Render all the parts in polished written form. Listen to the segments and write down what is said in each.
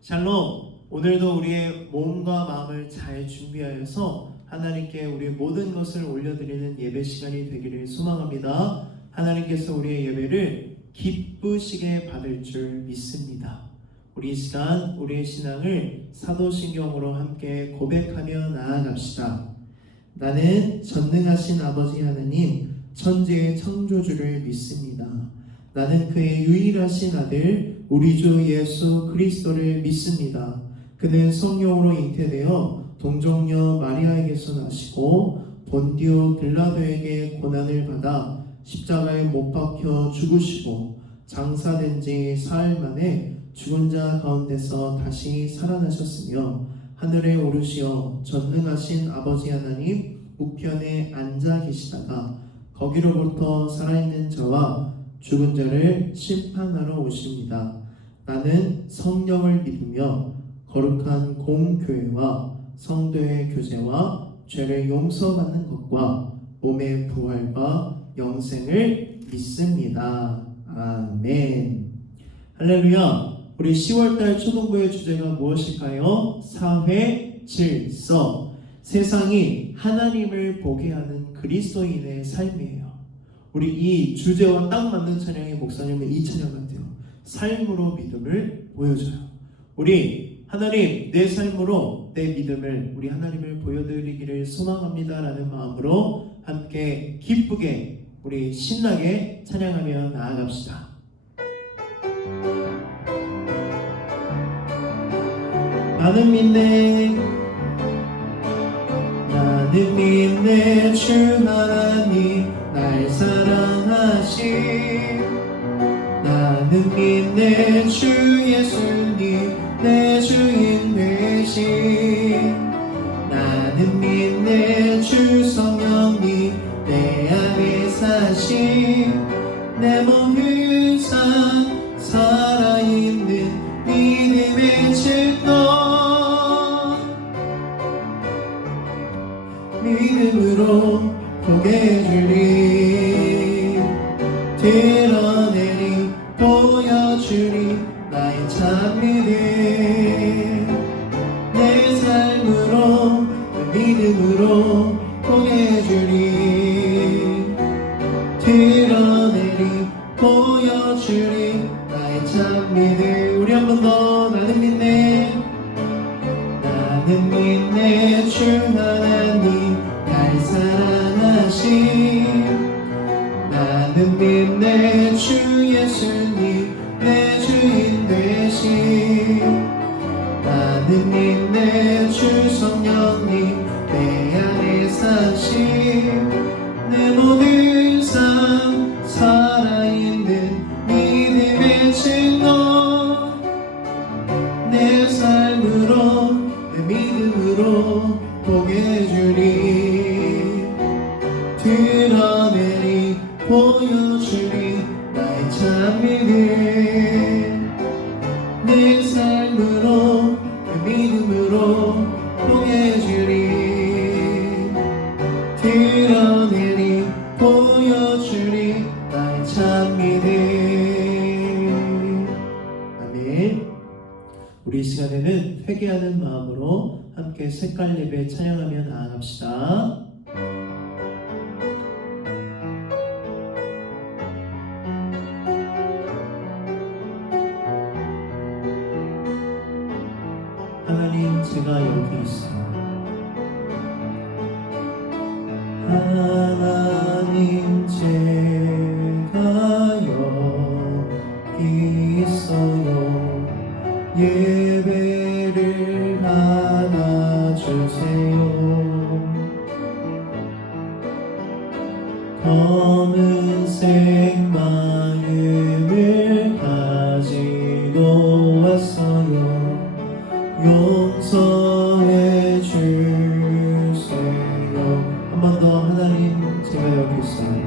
샬롬, 오늘도 우리의 몸과 마음을 잘 준비하여서 하나님께 우리의 모든 것을 올려드리는 예배 시간이 되기를 소망합니다. 하나님께서 우리의 예배를 기쁘시게 받을 줄 믿습니다. 우리 이 시간 우리의 신앙을 사도신경으로 함께 고백하며 나아갑시다. 나는 전능하신 아버지 하나님, 천지의 창조주를 믿습니다. 나는 그의 유일하신 아들 우리 주 예수 그리스도를 믿습니다. 그는 성령으로 잉태되어 동정녀 마리아에게서 나시고 본디오 빌라도에게 고난을 받아 십자가에 못 박혀 죽으시고 장사된 지 사흘 만에 죽은 자 가운데서 다시 살아나셨으며 하늘에 오르시어 전능하신 아버지 하나님 우편에 앉아 계시다가 거기로부터 살아있는 자와 죽은 자를 심판하러 오십니다. 나는 성령을 믿으며 거룩한 공교회와 성도의 교제와 죄를 용서받는 것과 몸의 부활과 영생을 믿습니다. 아멘. 할렐루야. 우리 10월달 초등부의 주제가 무엇일까요? 사회 질서. 세상이 하나님을 보게 하는 그리스도인의 삶이에요. 우리 이 주제와 딱 맞는 찬양의 목사님은 이 찬양 같아요. 삶으로 믿음을 보여줘요. 우리 하나님, 내 삶으로 내 믿음을 우리 하나님을 보여드리기를 소망합니다 라는 마음으로 함께 기쁘게 우리 신나게 찬양하며 나아갑시다. 나는 믿네, 나는 믿네 주 하나님 날 사랑하시. 나는 믿네 주 예수님 내 주인 되시. 나는 믿네 주 성령님 내 안에 사시. 내 모든 삶 살아있는 믿음의 증거 믿음으로 보게 해주리. 드러내리 보여주리 나의 참 믿음. 내 삶으로 믿음으로 보게 해주리. 드러내리 보여주리 나의 참 믿음. 우리 한 번 더. 나는 믿네, 나는 믿네 주 하나님 날 사랑하시. 나는 믿네 주 예수님 내 주인 되시. 나는 믿네 주 성령님 내 안에 사시. 내 모든 삶 살아있는 믿음의 증거 내 삶으로 내 믿음으로 보게 해주리. 드러내리 보여주리 나의 참 믿음. 내 삶으로 내 믿음으로 보게 해주리. 드러내리 보여주리 나의 참 믿음. 아멘. 우리 이 시간에는 회개하는 마음으로 함께 색깔 예배 찬양하며 나아갑시다. 하나님, 제가 여기 있어요. 하나님, 제가 여기 있어요. 예배를 나눠주세요. 검은색 마음을 가지고 왔어요. 용서해 주세요. 한 번 더. 하나님, 제가 여기 있어요.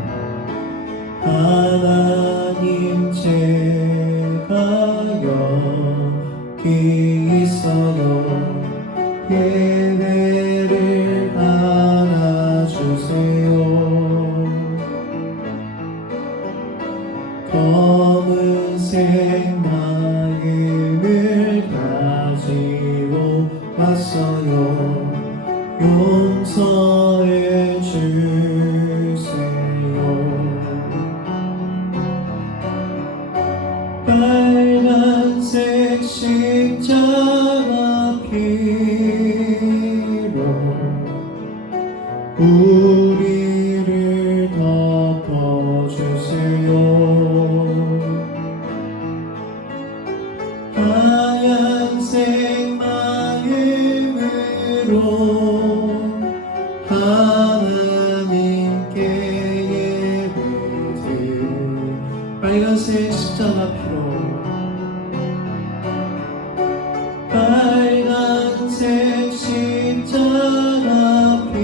하나님, 제가 여기 있어요. 예배를 받아주세요. 검은색 마음을 가 빨간색 십자가 피로 우리를 덮어주세요. 하얀색 마음으로 하나님께 예배드려. 빨간색 십자가 피로 빨간색 십자가 피로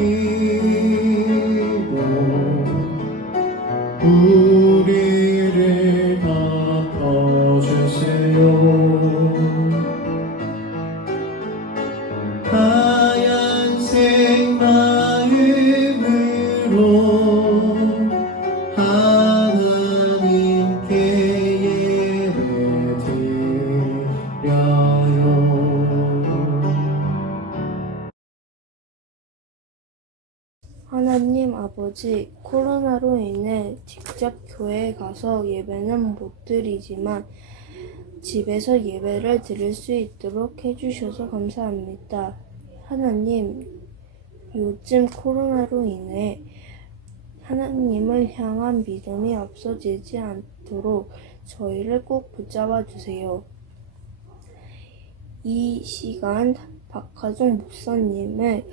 우리를 덮어주세요. 하얀색 마음으로 하나님께 예배드려요. 하나님 아버지, 코로나로 인해 직접 교회에 가서 예배는 못 드리지만 집에서 예배를 드릴 수 있도록 해주셔서 감사합니다. 하나님, 요즘 코로나로 인해 하나님을 향한 믿음이 없어지지 않도록 저희를 꼭 붙잡아 주세요. 이 시간 박하종 목사님의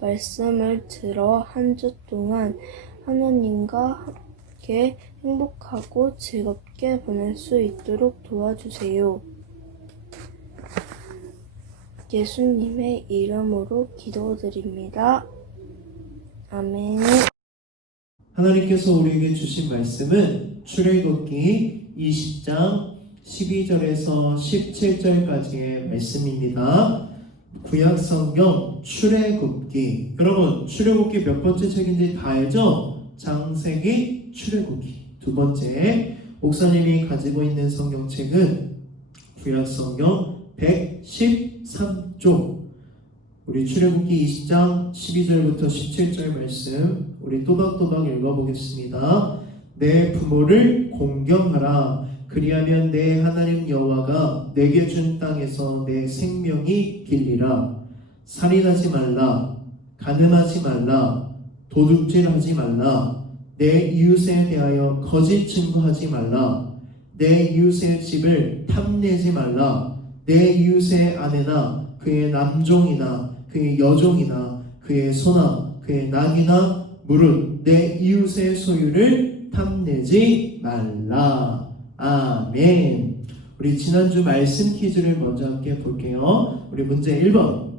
말씀을 들어 한 주 동안 하나님과 함께 행복하고 즐겁게 보낼 수 있도록 도와주세요. 예수님의 이름으로 기도드립니다. 아멘. 하나님께서 우리에게 주신 말씀은 출애굽기 20장 12절에서 17절까지의 말씀입니다. 구약성경 출애굽기. 여러분, 출애굽기 몇 번째 책인지 다 알죠? 창세기, 출애굽기. 두 번째, 목사님이 가지고 있는 성경책은 구약성경 113쪽. 우리 출애굽기 20장 12절부터 17절 말씀 우리 또박또박 읽어보겠습니다. 내 부모를 공경하라. 그리하면 내 하나님 여호와가 내게 준 땅에서 내 생명이 길리라. 살인하지 말라. 간음하지 말라. 도둑질하지 말라. 내 이웃에 대하여 거짓 증거하지 말라. 내 이웃의 집을 탐내지 말라. 내 이웃의 아내나 그의 남종이나 그의 여종이나 그의 소나 그의 낙이나 무릇 내 이웃의 소유를 탐내지 말라. 아멘. 우리 지난주 말씀 퀴즈를 먼저 함께 볼게요. 우리 문제 1번.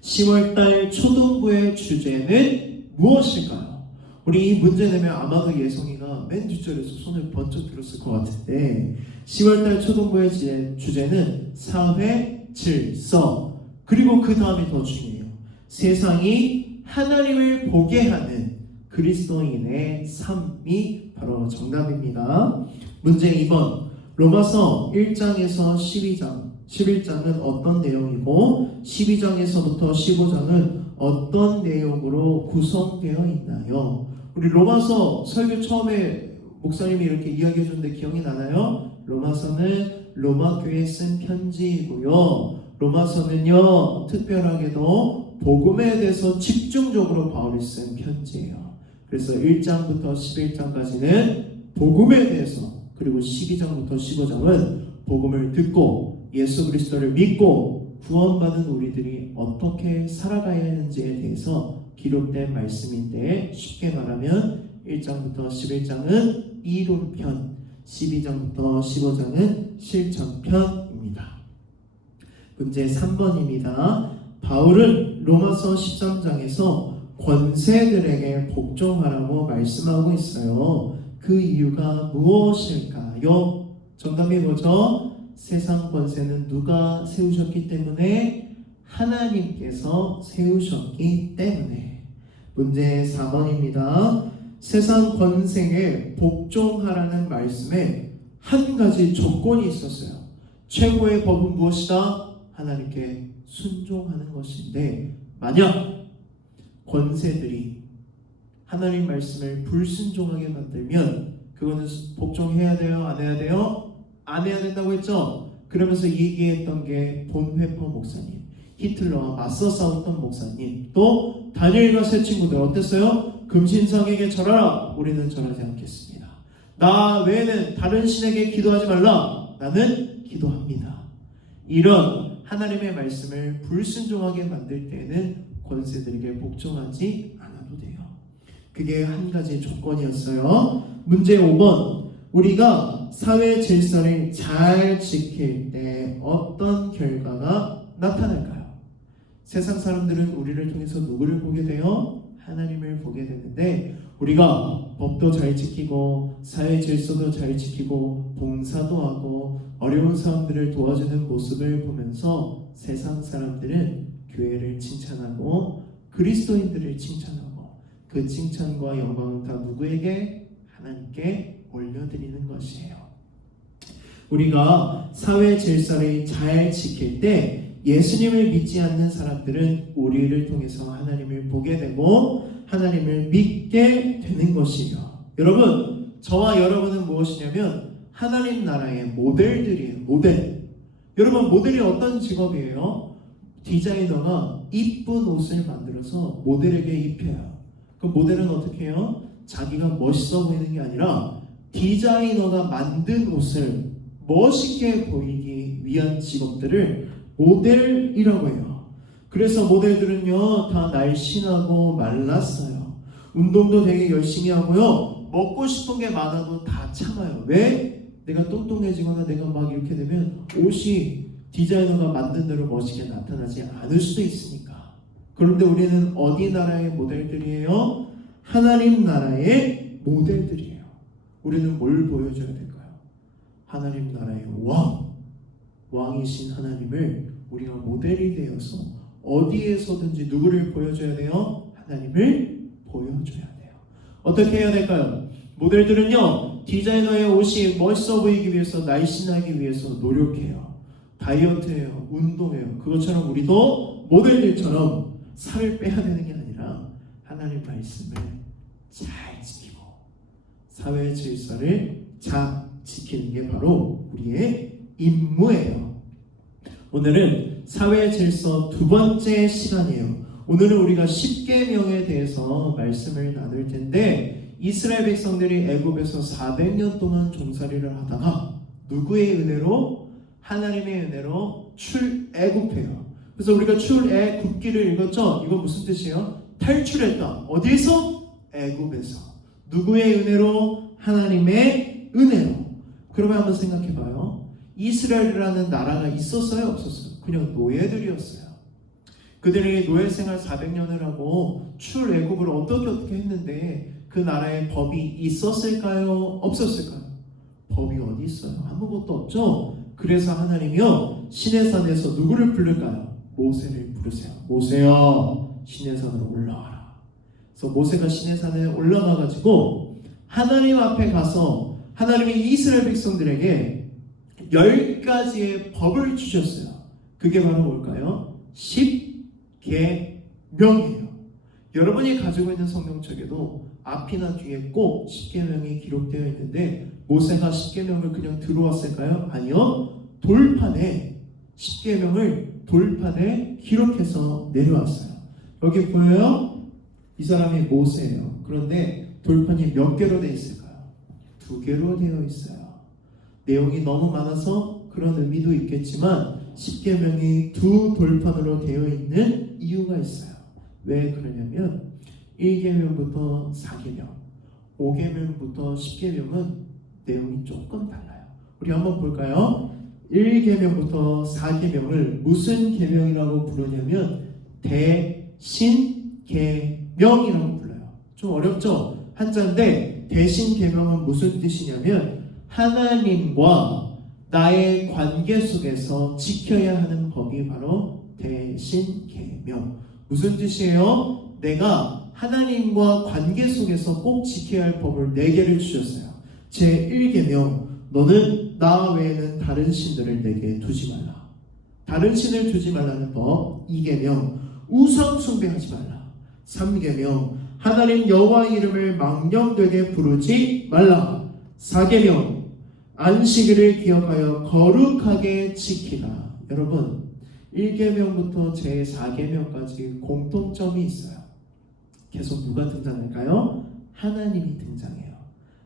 10월달 초등부의 주제는 무엇일까요? 우리 이 문제 내면 아마도 예성이가 맨 뒷줄에서 손을 번쩍 들었을 것 같은데 10월달 초등부의 주제는 사회 질서, 그리고 그 다음이 더 중요해요. 세상이 하나님을 보게 하는 그리스도인의 삶이 바로 정답입니다. 문제 2번. 로마서 1장에서 12장 11장은 어떤 내용이고 12장에서부터 15장은 어떤 내용으로 구성되어 있나요? 우리 로마서 설교 처음에 목사님이 이렇게 이야기해 줬는데 기억이 나나요? 로마서는 로마 교회에 쓴 편지이고요. 로마서는요, 특별하게도 복음에 대해서 집중적으로 바울이 쓴 편지예요. 그래서 1장부터 11장까지는 복음에 대해서, 그리고 12장부터 15장은 복음을 듣고 예수 그리스도를 믿고 구원받은 우리들이 어떻게 살아가야 하는지에 대해서 기록된 말씀인데, 쉽게 말하면 1장부터 11장은 이론편, 12장부터 15장은 실천편입니다. 문제 3번입니다. 바울은 로마서 13장에서 권세들에게 복종하라고 말씀하고 있어요. 그 이유가 무엇일까요? 정답이 뭐죠? 세상 권세는 누가 세우셨기 때문에? 하나님께서 세우셨기 때문에. 문제 4번입니다. 세상 권세에 복종하라는 말씀에 한 가지 조건이 있었어요. 최고의 법은 무엇이다? 하나님께 순종하는 것인데, 만약 권세들이 하나님 말씀을 불순종하게 만들면 그거는 복종해야 돼요? 안 해야 돼요? 안 안 해야 된다고 했죠. 그러면서 얘기했던 게 본회퍼 목사님, 히틀러와 맞서 싸웠던 목사님, 또 다니엘과 세 친구들 어땠어요? 금신상에게 절하라. 우리는 절하지 않겠습니다. 나 외에는 다른 신에게 기도하지 말라. 나는 기도합니다. 이런 하나님의 말씀을 불순종하게 만들 때에는 권세들에게 복종하지 않아도 돼요. 그게 한 가지 조건이었어요. 문제 5번. 우리가 사회 질서를 잘 지킬 때 어떤 결과가 나타날까요? 세상 사람들은 우리를 통해서 누구를 보게 돼요? 하나님을 보게 되는데, 우리가 법도 잘 지키고 사회 질서도 잘 지키고 봉사도 하고 어려운 사람들을 도와주는 모습을 보면서 세상 사람들은 교회를 칭찬하고 그리스도인들을 칭찬하고, 그 칭찬과 영광은 다 누구에게? 하나님께 올려드리는 것이에요. 우리가 사회 질서를 잘 지킬 때 예수님을 믿지 않는 사람들은 우리를 통해서 하나님을 보게 되고 하나님을 믿게 되는 것이에요. 여러분, 저와 여러분은 무엇이냐면 하나님 나라의 모델들이에요. 모델. 여러분, 모델이 어떤 직업이에요? 디자이너가 이쁜 옷을 만들어서 모델에게 입혀요. 그 모델은 어떻게 해요? 자기가 멋있어 보이는 게 아니라 디자이너가 만든 옷을 멋있게 보이기 위한 직업들을 모델이라고 해요. 그래서 모델들은요, 다 날씬하고 말랐어요. 운동도 되게 열심히 하고요, 먹고 싶은 게 많아도 다 참아요. 왜? 내가 뚱뚱해지거나 내가 막 이렇게 되면 옷이 디자이너가 만든 대로 멋있게 나타나지 않을 수도 있으니까. 그런데 우리는 어디 나라의 모델들이에요? 하나님 나라의 모델들이에요. 우리는 뭘 보여줘야 될까요? 하나님 나라의 왕이신 하나님을 우리가 모델이 되어서 어디에서든지 누구를 보여줘야 돼요? 하나님을 보여줘야 돼요. 어떻게 해야 될까요? 모델들은요, 디자이너의 옷이 멋있어 보이기 위해서, 날씬하기 위해서 노력해요. 다이어트해요. 운동해요. 그것처럼 우리도 모델들처럼 살을 빼야 되는 게 아니라 하나님 말씀을 잘 지키고 사회 질서를 잘 지키는 게 바로 우리의 임무예요. 오늘은 사회 질서 두 번째 시간이에요. 오늘은 우리가 십계명에 대해서 말씀을 나눌 텐데, 이스라엘 백성들이 애굽에서 400년 동안 종살이를 하다가 누구의 은혜로? 하나님의 은혜로 출애굽해요. 그래서 우리가 출애굽기를 읽었죠? 이거 무슨 뜻이에요? 탈출했다. 어디에서? 애굽에서. 누구의 은혜로? 하나님의 은혜로. 그러면 한번 생각해봐요. 이스라엘이라는 나라가 있었어요? 없었어요? 그냥 노예들이었어요. 그들이 노예 생활 400년을 하고 출애굽을 어떻게 했는데 그 나라에 법이 있었을까요? 없었을까요? 법이 어디 있어요? 아무것도 없죠? 그래서 하나님이요, 시내산에서 누구를 부를까요? 모세를 부르세요. 모세야, 시내산으로 올라와라. 그래서 모세가 시내산에 올라가가지고 하나님 앞에 가서 하나님이 이스라엘 백성들에게 10가지의 법을 주셨어요. 그게 바로 뭘까요? 십계명이에요. 여러분이 가지고 있는 성경책에도 앞이나 뒤에 꼭 십계명이 기록되어 있는데, 모세가 십계명을 그냥 들어왔을까요? 아니요. 돌판에 십계명을 돌판에 기록해서 내려왔어요. 여기 보여요? 이 사람이 모세예요. 그런데 돌판이 몇 개로 되어 있을까요? 2개로 되어 있어요. 내용이 너무 많아서 그런 의미도 있겠지만 십계명이 2 돌판으로 되어 있는 이유가 있어요. 왜 그러냐면 1계명부터 4계명, 5계명부터 10계명은 내용이 조금 달라요. 우리 한번 볼까요? 1계명부터 4계명을 무슨 계명이라고 부르냐면 대신계명이라고 불러요. 좀 어렵죠? 한자인데 대신계명은 무슨 뜻이냐면 하나님과 나의 관계 속에서 지켜야 하는 법이 바로 대신계명. 무슨 뜻이에요? 내가 하나님과 관계 속에서 꼭 지켜야 할 법을 4개를 주셨어요. 제1계명, 너는 나 외에는 다른 신들을 내게 두지 말라. 다른 신을 두지 말라는 법. 2계명, 우상 숭배하지 말라. 3계명, 하나님 여호와 이름을 망령되게 부르지 말라. 4계명, 안식일을 기억하여 거룩하게 지키라. 여러분, 1계명부터 제4계명까지 공통점이 있어요. 계속 누가 등장할까요? 하나님이 등장해요.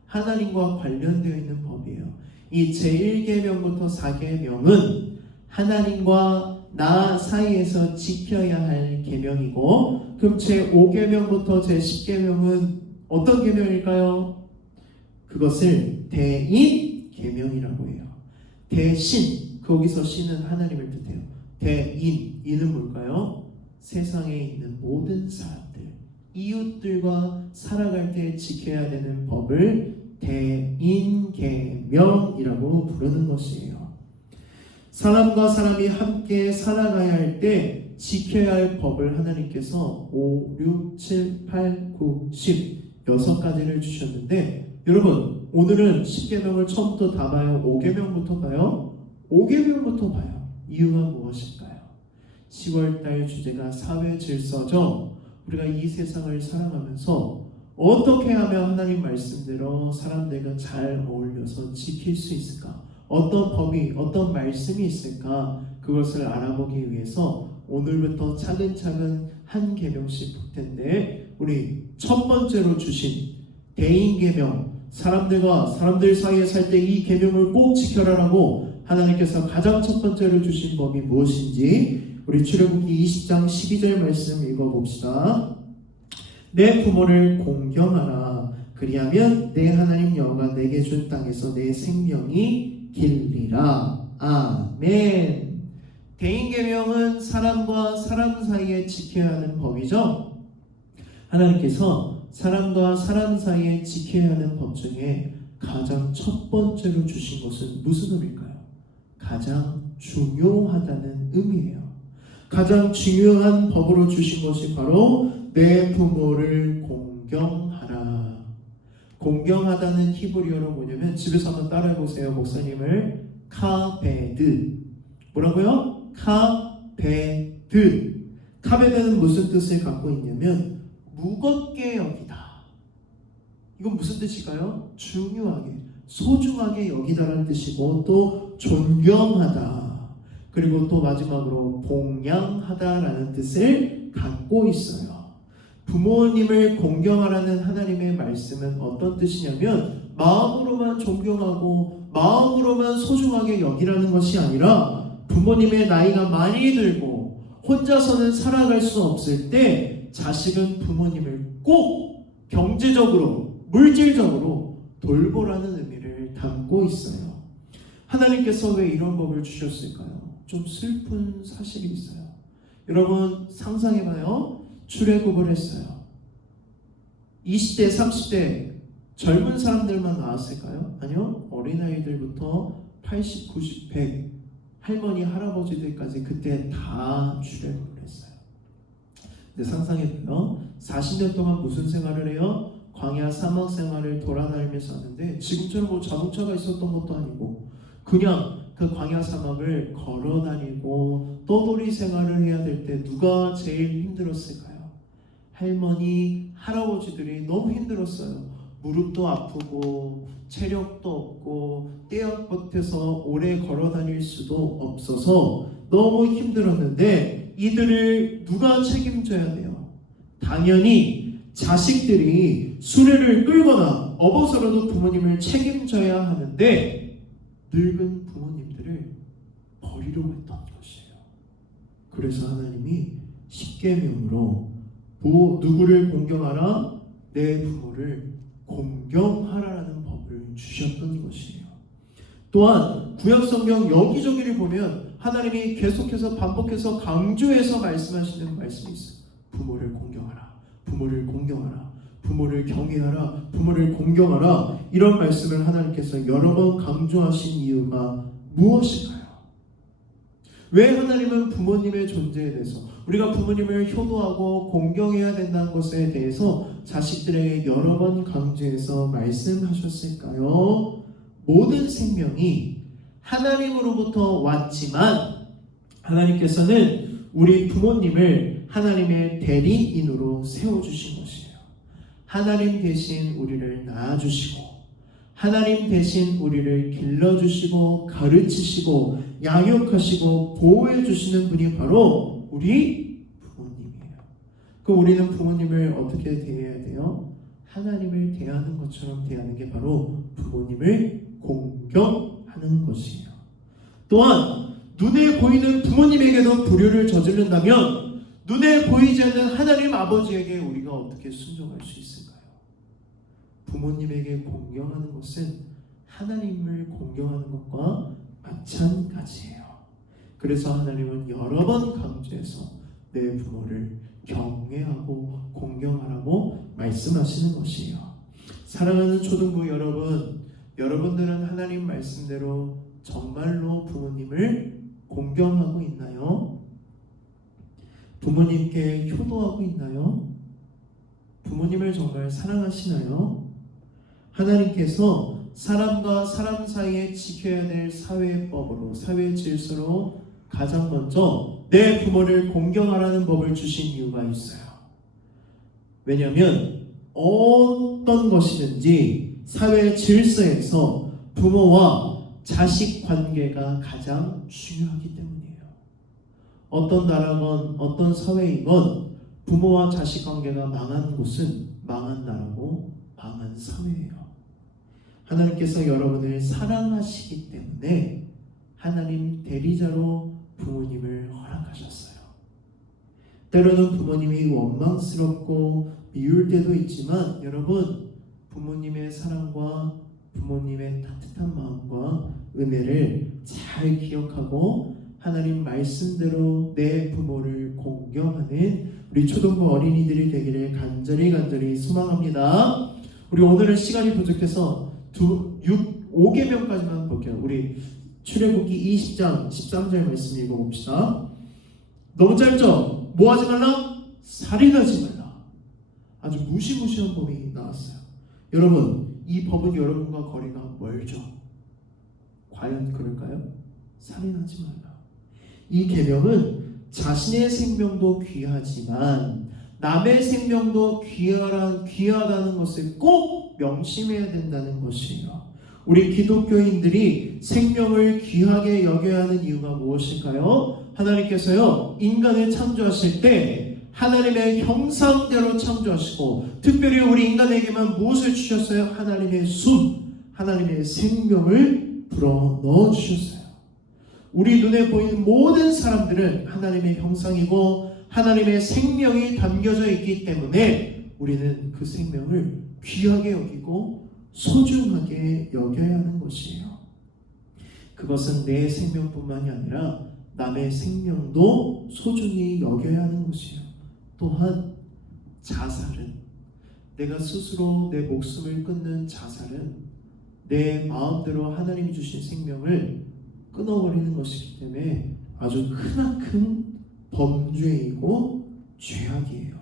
하나님과 관련되어 있는 법이에요. 이 제1계명부터 4계명은 하나님과 나 사이에서 지켜야 할 계명이고, 그럼 제5계명부터 제10계명은 어떤 계명일까요? 그것을 대인 계명이라고 해요. 대신, 거기서 신은 하나님을 뜻해요. 대인, 인은 뭘까요? 세상에 있는 모든 사람들, 이웃들과 살아갈 때 지켜야 되는 법을 대인계명이라고 부르는 것이에요. 사람과 사람이 함께 살아가야 할 때 지켜야 할 법을 하나님께서 5, 6, 7, 8, 9, 10 6가지를 주셨는데, 여러분, 오늘은 10계명을 처음부터 다 봐요? 5계명부터 봐요? 5계명부터 봐요. 이유가 무엇일까요? 10월달 주제가 사회 질서죠. 우리가 이 세상을 살아가면서 어떻게 하면 하나님 말씀대로 사람들과 잘 어울려서 지킬 수 있을까? 어떤 법이, 어떤 말씀이 있을까? 그것을 알아보기 위해서 오늘부터 차근차근 한 계명씩 볼 텐데, 우리 첫 번째로 주신 대인계명, 사람들 사이에 살 때 이 계명을 꼭 지켜라라고 하나님께서 가장 첫 번째로 주신 법이 무엇인지 우리 출애굽기 20장 12절 말씀 읽어봅시다. 내 부모를 공경하라. 그리하면 내 하나님 여호와가 내게 준 땅에서 내 생명이 길리라. 아멘. 대인계명은 사람과 사람 사이에 지켜야 하는 법이죠. 하나님께서 사람과 사람 사이에 지켜야 하는 법 중에 가장 첫 번째로 주신 것은 무슨 의미일까요? 가장 중요하다는 의미예요. 가장 중요한 법으로 주신 것이 바로 내 부모를 공경하라. 공경하다는 히브리어로 뭐냐면, 집에서 한번 따라해보세요. 목사님을 카베드. 뭐라고요? 카베드. 카베드는 무슨 뜻을 갖고 있냐면 무겁게 여기다. 이건 무슨 뜻일까요? 중요하게, 소중하게 여기다라는 뜻이고, 또 존경하다, 그리고 또 마지막으로 봉양하다라는 뜻을 갖고 있어요. 부모님을 공경하라는 하나님의 말씀은 어떤 뜻이냐면, 마음으로만 존경하고 마음으로만 소중하게 여기라는 것이 아니라, 부모님의 나이가 많이 들고 혼자서는 살아갈 수 없을 때 자식은 부모님을 꼭 경제적으로, 물질적으로 돌보라는 의미를 담고 있어요. 하나님께서 왜 이런 법을 주셨을까요? 좀 슬픈 사실이 있어요. 여러분 상상해봐요. 출애굽을 했어요. 20대, 30대 젊은 사람들만 나왔을까요? 아니요. 어린아이들부터 80, 90, 100 할머니, 할아버지들까지 그때 다 출애굽을 했어요. 근데 상상해봐요. 40년 동안 무슨 생활을 해요? 광야 사막 생활을 돌아다니면서 하는데, 지금처럼 뭐 자동차가 있었던 것도 아니고 그냥 그 광야 사막을 걸어 다니고 떠돌이 생활을 해야 될 때 누가 제일 힘들었을까요? 할머니, 할아버지들이 너무 힘들었어요. 무릎도 아프고 체력도 없고 떼약볕에서 오래 걸어 다닐 수도 없어서 너무 힘들었는데, 이들을 누가 책임져야 돼요? 당연히 자식들이 수레를 끌거나 업어서라도 부모님을 책임져야 하는데, 늙은 부모님들을 버리려고 했던 것이에요. 그래서 하나님이 십계명으로 누구를 공경하라? 내 부모를 공경하라라는 법을 주셨던 것이에요. 또한 구약성경 여기저기를 보면 하나님이 계속해서 반복해서 강조해서 말씀하시는 말씀이 있어요. 부모를 공경하라, 부모를 공경하라, 부모를 경외하라, 부모를 공경하라. 이런 말씀을 하나님께서 여러 번 강조하신 이유가 무엇일까요? 왜 하나님은 부모님의 존재에 대해서, 우리가 부모님을 효도하고 공경해야 된다는 것에 대해서 자식들에게 여러 번 강조해서 말씀하셨을까요? 모든 생명이 하나님으로부터 왔지만 하나님께서는 우리 부모님을 하나님의 대리인으로 세워주신 것이에요. 하나님 대신 우리를 낳아주시고 하나님 대신 우리를 길러주시고 가르치시고 양육하시고 보호해 주시는 분이 바로 우리 부모님이에요. 그럼 우리는 부모님을 어떻게 대해야 돼요? 하나님을 대하는 것처럼 대하는 게 바로 부모님을 공경하는 것이에요. 또한 눈에 보이는 부모님에게도 불효를 저지른다면 눈에 보이지 않는 하나님 아버지에게 우리가 어떻게 순종할 수 있을까요? 부모님에게 공경하는 것은 하나님을 공경하는 것과 마찬가지예요. 그래서 하나님은 여러 번 강조해서 내 부모를 경외하고 공경하라고 말씀하시는 것이에요. 사랑하는 초등부 여러분, 여러분들은 하나님 말씀대로 정말로 부모님을 공경하고 있나요? 부모님께 효도하고 있나요? 부모님을 정말 사랑하시나요? 하나님께서 사람과 사람 사이에 지켜야 될 사회법으로, 사회 질서로 가장 먼저 내 부모를 공경하라는 법을 주신 이유가 있어요. 왜냐하면 어떤 것이든지 사회 질서에서 부모와 자식 관계가 가장 중요하기 때문이에요. 어떤 나라건 어떤 사회이건 부모와 자식 관계가 망한 곳은 망한 나라고 망한 사회예요. 하나님께서 여러분을 사랑하시기 때문에 하나님 대리자로 부모님을 허락하셨어요. 때로는 부모님이 원망스럽고 미울 때도 있지만 여러분, 부모님의 사랑과 부모님의 따뜻한 마음과 은혜를 잘 기억하고 하나님 말씀대로 내 부모를 공경하는 우리 초등부 어린이들이 되기를 간절히 소망합니다. 우리 오늘은 시간이 부족해서 5계명까지만 볼게요. 우리 출애굽기 20장 13절 말씀 읽어봅시다. 너무 짧죠? 뭐 하지 말라? 살인하지 말라. 아주 무시무시한 법이 나왔어요. 여러분, 이 법은 여러분과 거리가 멀죠? 과연 그럴까요? 살인하지 말라. 이 계명은 자신의 생명도 귀하지만 남의 생명도 귀하다는 것을 꼭 명심해야 된다는 것이에요. 우리 기독교인들이 생명을 귀하게 여겨야 하는 이유가 무엇일까요? 하나님께서요, 인간을 창조하실 때 하나님의 형상대로 창조하시고 특별히 우리 인간에게만 무엇을 주셨어요? 하나님의 숨, 하나님의 생명을 불어 넣어 주셨어요. 우리 눈에 보이는 모든 사람들은 하나님의 형상이고 하나님의 생명이 담겨져 있기 때문에 우리는 그 생명을 귀하게 여기고 소중하게 여겨야 하는 것이에요. 그것은 내 생명뿐만이 아니라 남의 생명도 소중히 여겨야 하는 것이에요. 또한 자살은, 내가 스스로 내 목숨을 끊는 자살은 내 마음대로 하나님이 주신 생명을 끊어버리는 것이기 때문에 아주 크나큰 범죄이고 죄악이에요.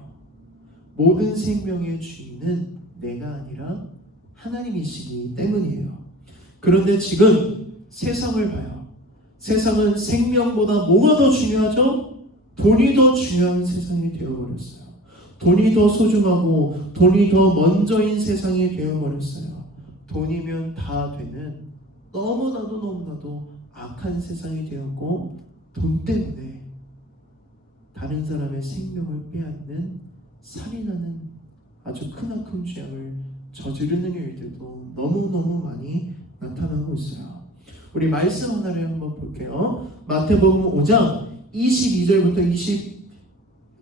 모든 생명의 주인은 내가 아니라 하나님이시기 때문이에요. 그런데 지금 세상을 봐요. 세상은 생명보다 뭐가 더 중요하죠? 돈이 더 중요한 세상이 되어버렸어요. 돈이 더 소중하고 돈이 더 먼저인 세상이 되어버렸어요. 돈이면 다 되는 너무나도 악한 세상이 되었고, 돈 때문에 다른 사람의 생명을 빼앗는 살인하는 아주 크나큰 죄악을 저지르는 일들도 너무너무 많이 나타나고 있어요. 우리 말씀 하나를 한번 볼게요. 마태복음 5장 22절부터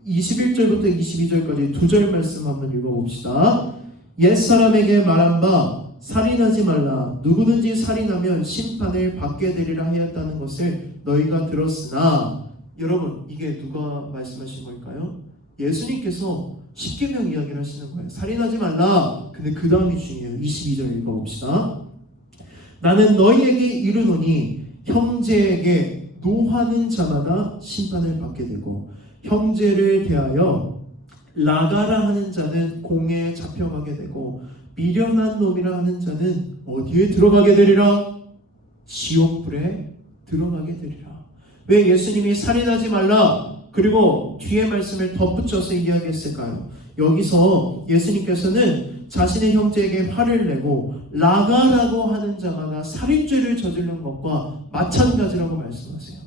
21절부터 22절까지 2절 말씀 한번 읽어봅시다. 옛사람에게 말한 바 살인하지 말라. 누구든지 살인하면 심판을 받게 되리라 하였다는 것을 너희가 들었으나, 여러분, 이게 누가 말씀하신 걸까요? 예수님께서 십계명 이야기를 하시는 거예요. 살인하지 말라. 근데 그 다음이 중요해요. 22절 읽어봅시다. 나는 너희에게 이르노니 형제에게 노하는 자마다 심판을 받게 되고 형제를 대하여 나가라 하는 자는 공에 잡혀가게 되고 미련한 놈이라 하는 자는 어디에 들어가게 되리라? 지옥불에 들어가게 되리라. 왜 예수님이 살인하지 말라 그리고 뒤에 말씀을 덧붙여서 이야기했을까요? 여기서 예수님께서는 자신의 형제에게 화를 내고 라가라고 하는 자마다 살인죄를 저지른 것과 마찬가지라고 말씀하세요.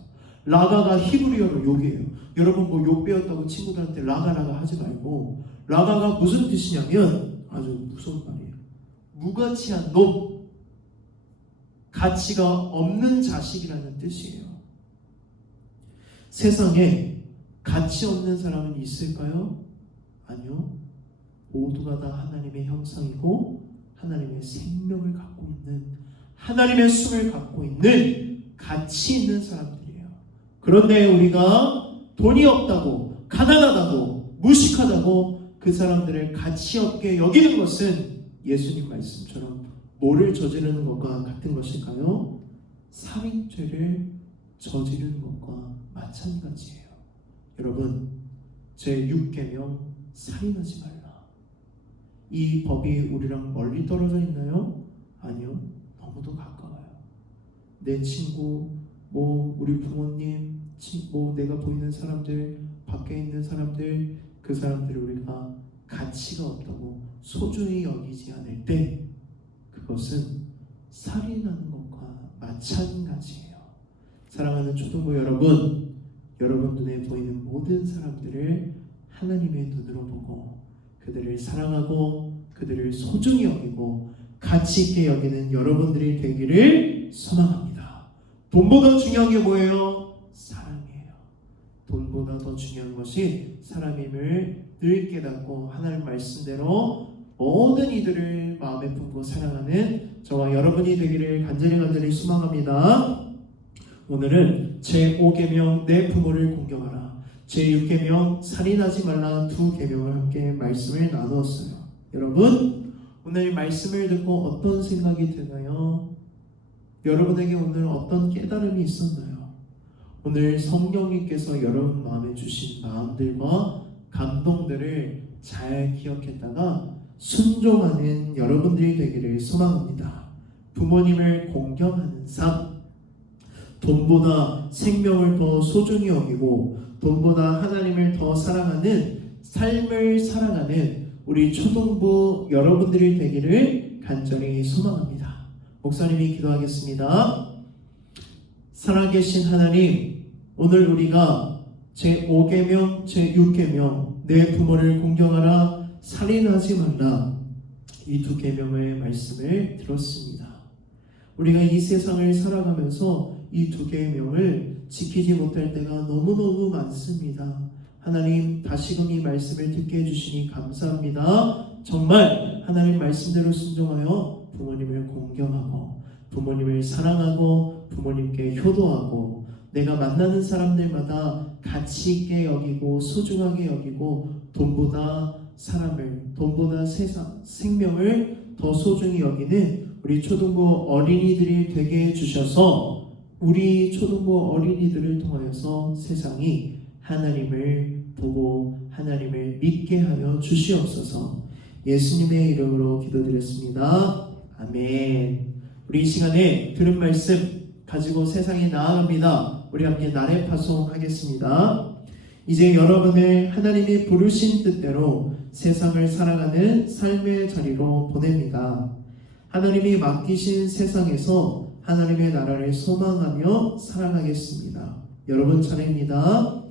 라가가 히브리어로 욕이에요. 여러분 뭐 욕 배웠다고 친구들한테 라가라가 하지 말고, 라가가 무슨 뜻이냐면 아주 무서운 말이에요. 무가치한 놈, 가치가 없는 자식이라는 뜻이에요. 세상에 가치 없는 사람은 있을까요? 아니요. 모두가 다 하나님의 형상이고 하나님의 생명을 갖고 있는, 하나님의 숨을 갖고 있는 가치 있는 사람들이에요. 그런데 우리가 돈이 없다고, 가난하다고, 무식하다고 그 사람들을 가치 없게 여기는 것은 예수님 말씀처럼 뭐를 저지르는 것과 같은 것일까요? 살인죄를 저지르는 것과 마찬가지예요. 여러분, 제6계명 살인하지 말라. 이 법이 우리랑 멀리 떨어져 있나요? 아니요. 너무도 가까워요. 내 친구, 우리 부모님, 내가 보이는 사람들, 밖에 있는 사람들, 그 사람들을 우리가 가치가 없다고 소중히 여기지 않을 때 그것은 살인하는 것과 마찬가지예요. 사랑하는 초등부 여러분, 여러분 눈에 보이는 모든 사람들을 하나님의 눈으로 보고 그들을 사랑하고 그들을 소중히 여기고 가치 있게 여기는 여러분들이 되기를 소망합니다. 돈보다 중요한 게 뭐예요? 사랑이에요. 돈보다 더 중요한 것이 사람임을 늘 깨닫고 하나님 말씀대로 모든 이들을 마음에 품고 사랑하는 저와 여러분이 되기를 간절히 소망합니다. 오늘은 제5계명 내 부모를 공경하라, 제6계명 살인하지 말라 두 계명을 함께 말씀을 나누었어요. 여러분, 오늘 말씀을 듣고 어떤 생각이 드나요? 여러분에게 오늘 어떤 깨달음이 있었나요? 오늘 성령님께서 여러분 마음에 주신 마음들과 감동들을 잘 기억했다가 순종하는 여러분들이 되기를 소망합니다. 부모님을 공경하는 삶, 돈보다 생명을 더 소중히 여기고 돈보다 하나님을 더 사랑하는 삶을 살아가는 우리 초등부 여러분들이 되기를 간절히 소망합니다. 목사님이 기도하겠습니다. 살아계신 하나님, 오늘 우리가 제5계명, 제6계명 내 부모를 공경하라, 살인하지 말라, 이 두 계명의 말씀을 들었습니다. 우리가 이 세상을 살아가면서 이 두 계명을 지키지 못할 때가 너무너무 많습니다. 하나님, 다시금 이 말씀을 듣게 해주시니 감사합니다. 정말 하나님 말씀대로 순종하여 부모님을 공경하고 부모님을 사랑하고 부모님께 효도하고 내가 만나는 사람들마다 가치 있게 여기고 소중하게 여기고 돈보다 사람을, 돈보다 세상, 생명을 더 소중히 여기는 우리 초등부 어린이들이 되게 해주셔서 우리 초등부 어린이들을 통하여서 세상이 하나님을 보고 하나님을 믿게 하여 주시옵소서. 예수님의 이름으로 기도드렸습니다. 아멘. 우리 이 시간에 들은 말씀 가지고 세상에 나아갑니다. 우리 함께 나래 파송하겠습니다. 이제 여러분을 하나님이 부르신 뜻대로 세상을 살아가는 삶의 자리로 보냅니다. 하나님이 맡기신 세상에서 하나님의 나라를 소망하며 살아가겠습니다. 여러분 차례입니다.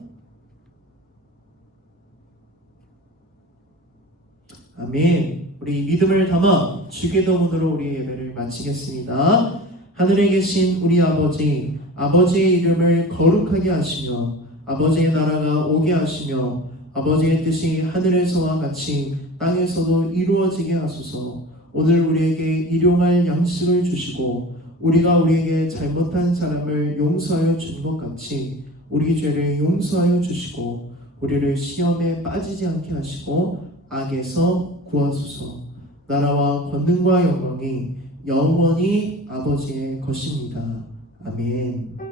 아멘. 우리 믿음을 담아 주기도문으로 우리 예배를 마치겠습니다. 하늘에 계신 우리 아버지, 아버지의 이름을 거룩하게 하시며 아버지의 나라가 오게 하시며 아버지의 뜻이 하늘에서와 같이 땅에서도 이루어지게 하소서. 오늘 우리에게 일용할 양식을 주시고 우리가 우리에게 잘못한 사람을 용서하여 준 것 같이 우리 죄를 용서하여 주시고 우리를 시험에 빠지지 않게 하시고 악에서 구하소서. 나라와 권능과 영광이 영원히 아버지의 것입니다. 아멘.